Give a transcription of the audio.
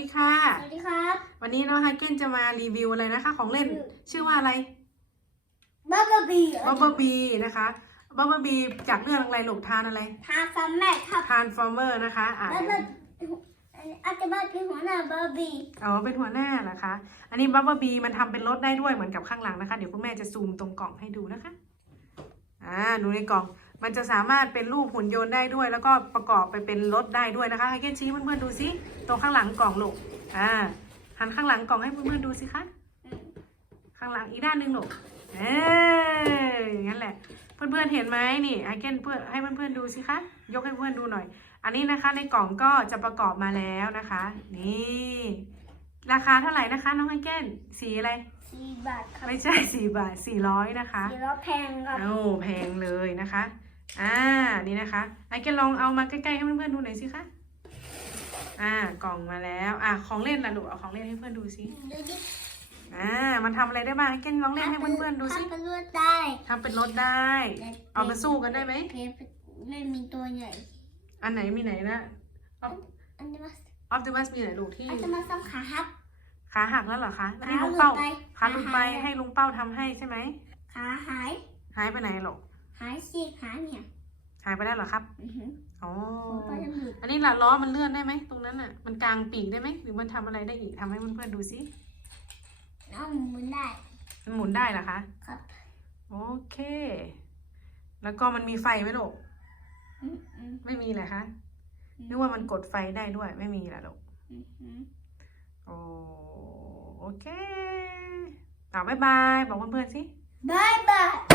ดีค่ะ สวัสดีครับ วันนี้น้องไฮเกนจะมารีวิวอะไรนะคะ ของเล่น ชื่อว่าอะไรบับเบิ้ลบีบับเบิลบีนะคะบับเบิลบีจากเรื่องอะไรลูกทานอะไรทาฟัมแม่ครับทานฟอร์เมอร์นะคะอ่าบับเบิ้ลอาจจะมาเป็นหัวหน้าบับเบิ้ลบีอ๋อเป็นหัวหน้าเหรอคะอันนี้บับเบิลบีมันทำเป็นรถได้ด้วยเหมือนกับข้างหลังนะคะ เดี๋ยวคุณแม่จะซูมตรงกล่องให้ดูนะคะ อ่าดูในกล่อง มันจะสามารถเป็นรูปหุ่นยนต์ได้ด้วย แล้วก็ประกอบไปเป็นรถได้ด้วยนะคะไฮเกนชี้เพื่อนๆดูสิตรงข้างหลังกล่องลูกอ่าหันข้างหลังกล่องให้เพื่อนๆดูสิคะข้างหลังอีกด้านหนึ่งลูกเอออย่างนั้นแหละ เพื่อนๆเห็นไหมนี่ไอเกนเพื่อนให้เพื่อนๆดูสิคะยกให้เพื่อนดูหน่อย อันนี้นะคะในกล่องก็จะประกอบมาแล้วนะคะ นี่ราคาเท่าไหร่นะคะน้องไอเกนสีอะไรสี่บาทครับไม่ใช่สี่บาทสี่ร้อยนะคะสี่ร้อยแพงครับโอ้แพงเลยนะคะ อ่า นี่นะคะไอเกนลองเอามาใกล้ๆให้เพื่อนๆดูหน่อยสิคะ อ่า กล่องมาแล้ว อ่าของเล่นล่ะลูก เอาของเล่นให้เพื่อนดูสิ ดูดิอ่า มันทำอะไรได้บ้างไอเกนลองเล่นให้เพื่อนๆดูสิทำเป็นรวดได้ทำเป็นรถได้ เอามาสู้กันได้ไหมเพชรไม่มีตัวใหญ่ อันไหนมีไหนนะอันนี้มาออฟติมัสมีไหนลูกที่อันจะมาซ้ำขาครับขาหักแล้วเหรอคะแล้วนี่ขาลุงหลุดเป้าไปขาหลุดไปขาหายให้ลุงเป้าทำให้ใช่ไหม ขาหาย หายไปไหนหรอก หายสิหายเนี่ยหายไปแล้วเหรอครับอือหืออ๋อผมก็จะหลุดอันนี้ล่ะล้อมันเลื่อนได้ไหมตรงนั้นอะ มันกลางปีกได้ไหมหรือมันทำอะไรได้อีกทำให้เพื่อนๆดูสิเอาหมุนได้มันหมุนได้เหรอคะ ครับ โอเค แล้วก็มันมีไฟไหมลูก อืมอืมไม่มีเลยคะ นึกว่ามันกดไฟได้ด้วย ไม่มีละลูก อืมอืมโอโอเคอ่าบ๊ายบาย บอกเพื่อนๆสิ บายบาย